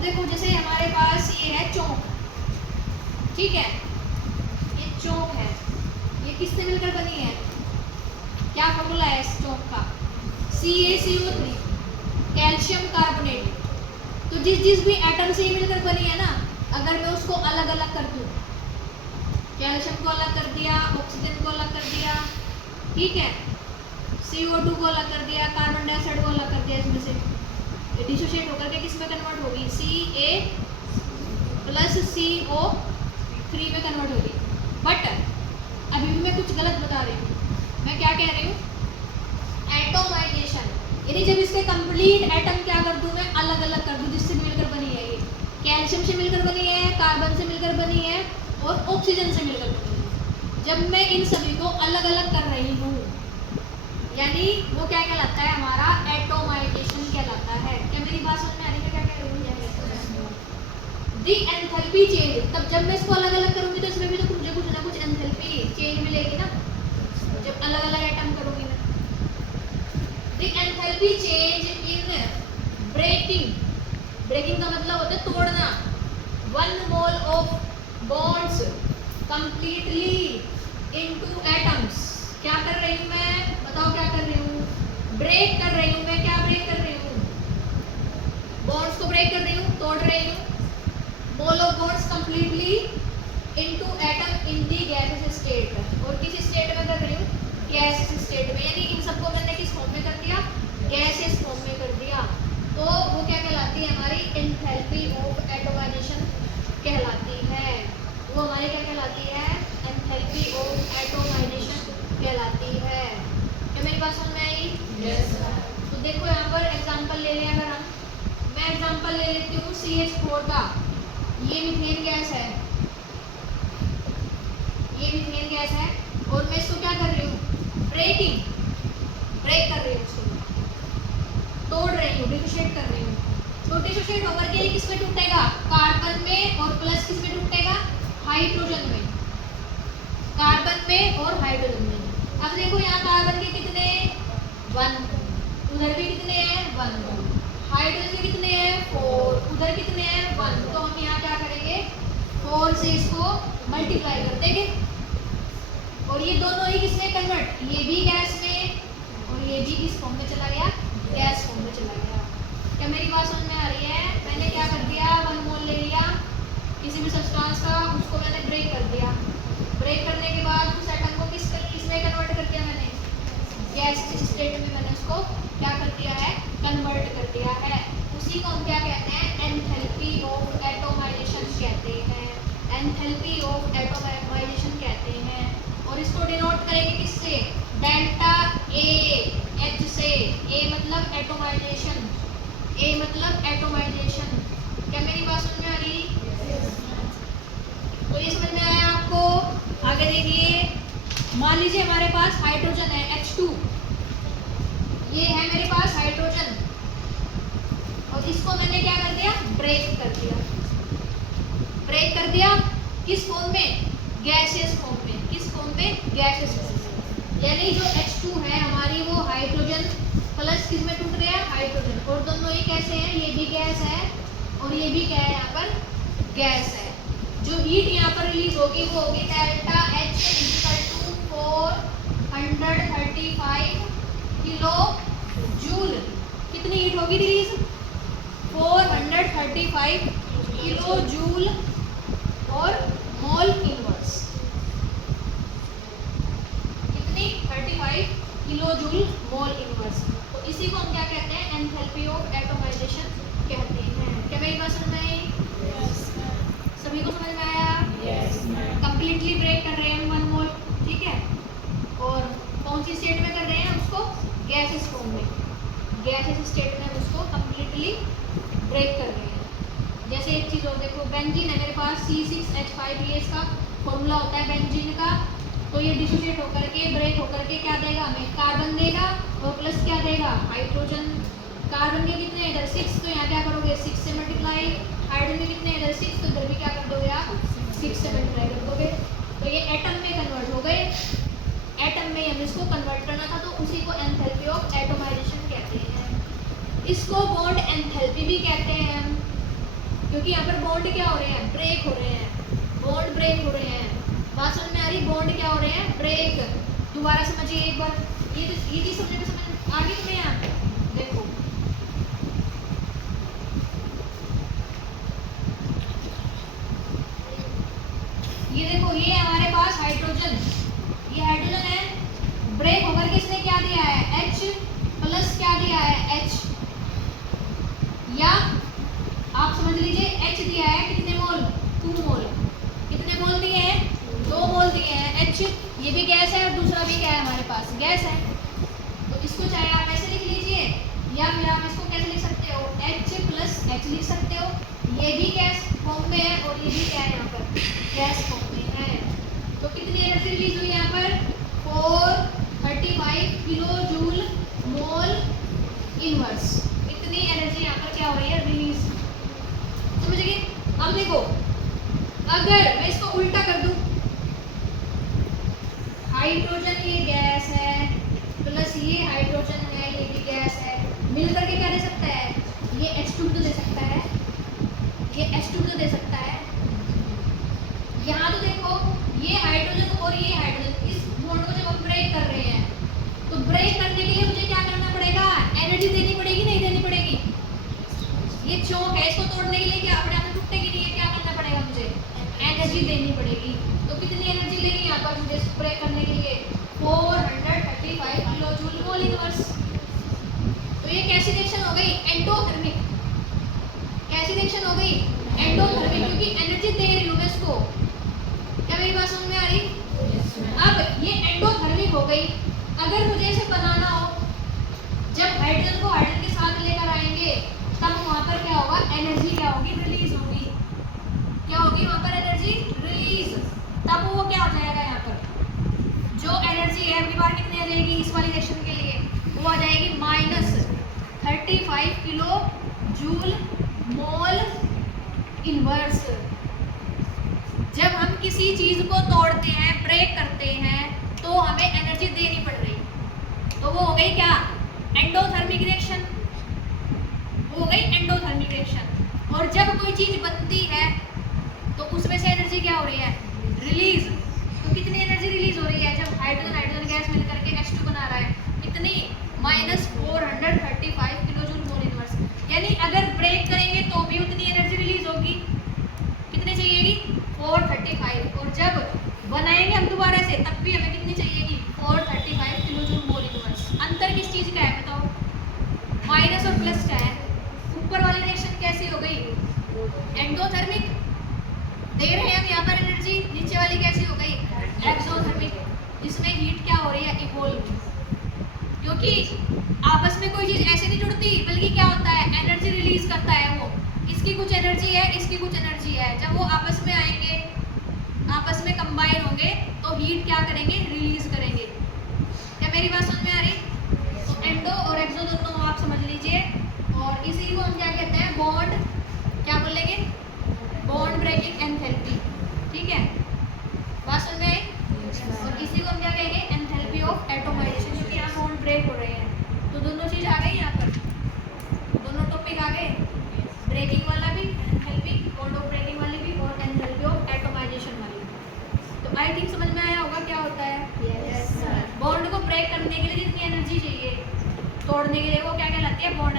अब देखो जैसे हमारे पास ये है चौक, ठीक है, ये चौक है, ये किससे मिलकर बनी है, क्या फॉर्मूला है इस चौक का, CaCO3 कैल्शियम कार्बोनेट। तो जिस भी एटम से मिलकर बनी है ना, अगर मैं उसको अलग अलग कर दूं, कैल्शियम को अलग कर दिया, ऑक्सीजन को अलग कर दिया, ठीक है, CO2 को अलग कर दिया, कार्बन डाइऑक्साइड को अलग कर दिया, इसमें से डिसोशिएट होकर के किस में कन्वर्ट होगी, Ca प्लस CO3 में कन्वर्ट होगी। बट अभी भी मैं कुछ गलत बता रही हूँ, मैं क्या कह रही हूँ, एटोमाइजेशन, यानी जब इसके कंप्लीट एटम क्या कर दूं मैं, अलग अलग कर दूं, जिससे मिलकर बनी है, ये कैल्शियम से मिलकर बनी है, कार्बन से मिलकर बनी है और ऑक्सीजन से मिलकर बनी है। जब मैं इन सभी को अलग अलग कर रही हूँ, यानी वो क्या कहलाता है, हमारा एटोमाइजेशन कहलाता है। क्या मेरी बात समझ में आ रही है, क्या कह रही हूँ, दी एंथैल्पी चेंज। तब जब मैं इसको अलग अलग करूंगी तो इसमें भी तो मुझे कुछ ना कुछ एंथैल्पी चेंज मिलेगी ना, जब अलग अलग एटम करूंगी मैं। The enthalpy change in breaking, breaking का मतलब होता है तोड़ना, 1 mole of bonds completely into atoms. क्या कर रही हूँ मैं, बताओ क्या कर रही हूँ, ब्रेक कर रही हूँ मैं। क्या ब्रेक कर रही हूँ, बॉन्ड्स को ब्रेक कर रही हूँ, तोड़ रही हूँ। मोल of bonds completely into atom in the gases state, और किस स्टेट में कर रही हूँ, गैसेस स्टेट में, यानी इन सबको मैंने किस फॉर्म में कर दिया, गैसेस फॉर्म में कर दिया। तो वो क्या कहलाती है, हमारी एंथैल्पी ऑफ एटोमाइजेशन कहलाती है। वो हमारी क्या कहलाती है, एंथैल्पी ऑफ एटोमाइजेशन कहलाती है। क्या मेरी बात समझ में आई? यस। तो देखो यहाँ पर एग्जांपल ले लें, अगर हम, मैं एग्जांपल ले लेती हूँ CH4 का। ये मीथेन गैस है, ये मीथेन गैस है, और मैं इसको क्या कर रही हूँ, ब्रेकिंग, ब्रेक कर रही हूँ, उसको तोड़ रही हूँ, डिसोशिएट कर रही हूँ। तो डिसोशिएट होकर के ये किस में टूटेगा, कार्बन में, और प्लस किस में टूटेगा, हाइड्रोजन में, कार्बन में और हाइड्रोजन में। अब देखो यहाँ कार्बन के कितने, 1, उधर भी कितने हैं, 1, हाइड्रोजन के कितने हैं, 4, उधर कितने हैं, 1। तो हम यहाँ क्या करेंगे, 4 से इसको मल्टीप्लाई कर देंगे, और ये दोनों ही किसमें कन्वर्ट, ये भी गैस में और ये भी किस फॉर्म में चला गया, गैस फॉर्म में चला गया। क्या मेरी बात समझ में आ रही है? मैंने क्या कर दिया, 1 मोल ले लिया किसी भी सब्सटेंस का, उसको मैंने ब्रेक कर दिया, ब्रेक करने के बाद उस एटम को किसमें कन्वर्ट कर दिया मैंने, गैस स्टेट में मैंने उसको क्या कर दिया है, कन्वर्ट कर दिया है। उसी को हम क्या कहते हैं, एंथैल्पी ऑफ एटोमाइजेशन कहते हैं, एंथैल्पी ऑफ एटोमाइजेशन कहते हैं। और इसको डिनोट करेंगे किससे, डेल्टा ए एच से। ए मतलब एटोमाइजेशन, ए मतलब एटोमाइजेशन। क्या मेरी बात समझ में आ रही? तो ये समझ में आया आपको? आगे देखिए, मान लीजिए हमारे पास हाइड्रोजन है H2, ये है मेरे पास हाइड्रोजन, और इसको मैंने क्या कर दिया, ब्रेक कर दिया, ब्रेक कर दिया किस फॉर्म में, गैसियस फॉर्म में। किस फॉर्म में, गैसियस फॉर्म में। यानी जो H2 है हमारी, वो हाइड्रोजन प्लस किस में टूट गया, हाइड्रोजन, और दोनों ही कैसे हैं, ये भी गैस है और ये भी क्या है, यहाँ पर गैस है। जो हीट यहाँ पर रिलीज होगी वो होगी delta H equal to 435 kilo joule. कितनी हीट होगी रिलीज, 435 किलो जूल और मोल इनवर्स, कितनी, 35 किलो जूल मोल इनवर्स। तो इसी को हम क्या कहते हैं, एंथैल्पी ऑफ एटोमाइजेशन कहते हैं। क्या मेरी बात समझ में आई? सभी को समझ में आया? कंप्लीटली ब्रेक कर रहे हैं 1 मोल, ठीक है, और कौन सी स्टेट में कर रहे हैं उसको, गैसेस फॉर्म में, गैसेस स्टेट में उसको कंप्लीटली ब्रेक कर रहे हैं। जैसे एक चीज़ और देखो, बेंजीन है मेरे पास, C6H5, ये इसका फॉर्मूला होता है बेंजीन का। तो ये डिसोशिएट होकर के, ब्रेक होकर के क्या देगा हमें, कार्बन देगा, और प्लस क्या देगा, हाइड्रोजन। कार्बन के कितने इधर 6, तो यहाँ क्या करोगे, 6 से मल्टीप्लाई, हाइड्रोजन के कितने इधर 6, तो इधर भी क्या कर दोगे आप, 6 से मल्टीप्लाई कर दोगे। तो ये एटम में कन्वर्ट हो गए, एटम में हमें इसको कन्वर्ट करना था, तो उसी को एंथैल्पी ऑफ एटोमाइजेशन कहते हैं। इसको बॉन्ड एंथैल्पी भी कहते हैं हम, क्योंकि यहाँ पर बॉन्ड क्या हो रहे हैं, ब्रेक हो रहे हैं, बॉन्ड ब्रेक हो रहे हैं। बात समझ में आ रही, बॉन्ड क्या हो रहे हैं, ब्रेक। दोबारा समझिए एक बार, ये चीज समझने में समझ आ गई तुम्हें? यहाँ देखो ये देखो, ये हमारे पास हाइड्रोजन, ये हाइड्रोजन है, ब्रेक होकर के इसने क्या दिया है, H प्लस क्या दिया है, H, या आप समझ लीजिए H दिया है कितने मोल, 2 मोल। कितने मोल दिए हैं, 2 मोल दिए हैं H। ये भी गैस है और दूसरा भी क्या है हमारे पास, गैस है। तो इसको चाहे आप ऐसे लिख लीजिए या फिर आप इसको कैसे लिख सकते हो, H प्लस H लिख सकते हो। ये भी गैस फॉर्म में है और ये भी क्या है यहाँ पर, गैस फॉर्म में है। तो कितनी एनर्जी रिलीज हुई यहाँ पर, 435 किलो जूल मोल इनवर्स। इतनी एनर्जी यहाँ पर क्या हो रही है, रिलीज। समझ गए? अब देखो, अगर मैं इसको उल्टा कर दूं, हाइड्रोजन ये गैस है प्लस ये हाइड्रोजन है, ये भी गैस है, मिलकर के क्या दे सकता है, ये H2 तो दे सकता है, ये H2 तो दे सकता है। यहाँ तो देखो, ये हाइड्रोजन और ये हाइड्रोजन, इस बॉन्ड को जब हम ब्रेक कर रहे हैं, तो ब्रेक करने के लिए मुझे क्या करना पड़ेगा, एनर्जी देनी पड़ेगी, नहीं देनी पड़ेगी? ये चौक है, इसको तोड़ने के लिए क्या अपने आप में टूटेगी नहीं है, क्या करना पड़ेगा मुझे, एनर्जी देनी पड़ेगी। तो कितनी एनर्जी लेगी यहाँ पर मुझे ब्रेक करने के लिए, 435 किलो जूल मोल इनवर्स। तो ये कैसी रिएक्शन हो गई, एंडोथर्मिक। कैसी रिएक्शन हो गई, एंडोथर्मिक, क्योंकि एनर्जी दे रही हूँ मैं इसको। क्या मेरी बात समझ में आ रही? अब ये एंडोथर्मिक हो गई। अगर मुझे इसे बनाना हो, जब हाइड्रोजन को हाइड्रोजन के साथ लेकर आएंगे, तब वहां पर क्या होगा, एनर्जी क्या होगी, रिलीज होगी। क्या होगी वहां पर, एनर्जी रिलीज। तब वो क्या हो जाएगा, यहाँ पर जो एनर्जी है अगली बार कितनी आ जाएगी इस वाली रिएक्शन के लिए, वो आ जाएगी -35 किलो जूल मोल इनवर्स। जब हम किसी चीज को तोड़ते हैं, ब्रेक करते हैं, तो हमें एनर्जी देनी पड़ रही, तो वो हो गई क्या, एंडोथर्मिक रिएक्शन। वो हो गई एंडोथर्मिक रिएक्शन। और जब कोई चीज बनती है तो उसमें से एनर्जी क्या हो रही है, रिलीज। तो कितनी एनर्जी रिलीज हो रही है, जब हाइड्रोजन हाइड्रोजन गैस मिलकर के H2 बना रहा है, कितनी, -435 किलो जूल मोल इनवर्स। यानी अगर ब्रेक करेंगे तो भी उतनी एनर्जी रिलीज होगी। कितनी चाहिएगी, 435। और जब बनाएंगे हम दोबारा से, तब भी हमें कितनी चाहिएगी, 435 किलो जूल मोल इनवर्स। अंतर किस चीज का है बताओ, माइनस और प्लस का है। ऊपर वाली रिएक्शन कैसी हो गई, एंडोथर्मिक, दे रहे हैं हम यहाँ पर एनर्जी। नीचे वाली कैसी हो गई, एक्सोथर्मिक, जिसमें हीट क्या हो रही है, इवोल्व। क्योंकि आपस में कोई चीज ऐसे नहीं जुड़ती, बल्कि क्या होता है, एनर्जी रिलीज करता है वो। इसकी कुछ एनर्जी है, इसकी कुछ एनर्जी है, जब वो आपस में आएंगे, आपस में कंबाइन होंगे, तो हीट क्या करेंगे, रिलीज करेंगे। क्या मेरी बात समझ में आ रही? तो एंडो और एक्सो दोनों आप समझ लीजिए। और इसी को हम क्या कहते हैं, बॉन्ड, क्या बोलेंगे, बॉन्ड ब्रेकिंग एंथैल्पी। ठीक है, बात समझ में आई? और इसी को हम क्या कहेंगे, एंथैल्पी ऑफ एटोमाइजेशन, क्योंकि यहाँ बॉन्ड ब्रेक हो रहे हैं। तो दोनों चीज आ गई यहाँ पर, दोनों टॉपिक आ गए, ब्रेकिंग वाला भी, एंथैल्पी, बॉन्ड ऑफ ब्रेकिंग वाली भी, और एंथैल्पी ऑफ एटोमाइजेशन वाली भी। तो आई थिंक समझ में आया होगा क्या होता है। Yes, sir. बॉन्ड को ब्रेक करने के लिए जितनी एनर्जी चाहिए, तोड़ने के लिए वो क्या कहलाती है, बॉन्ड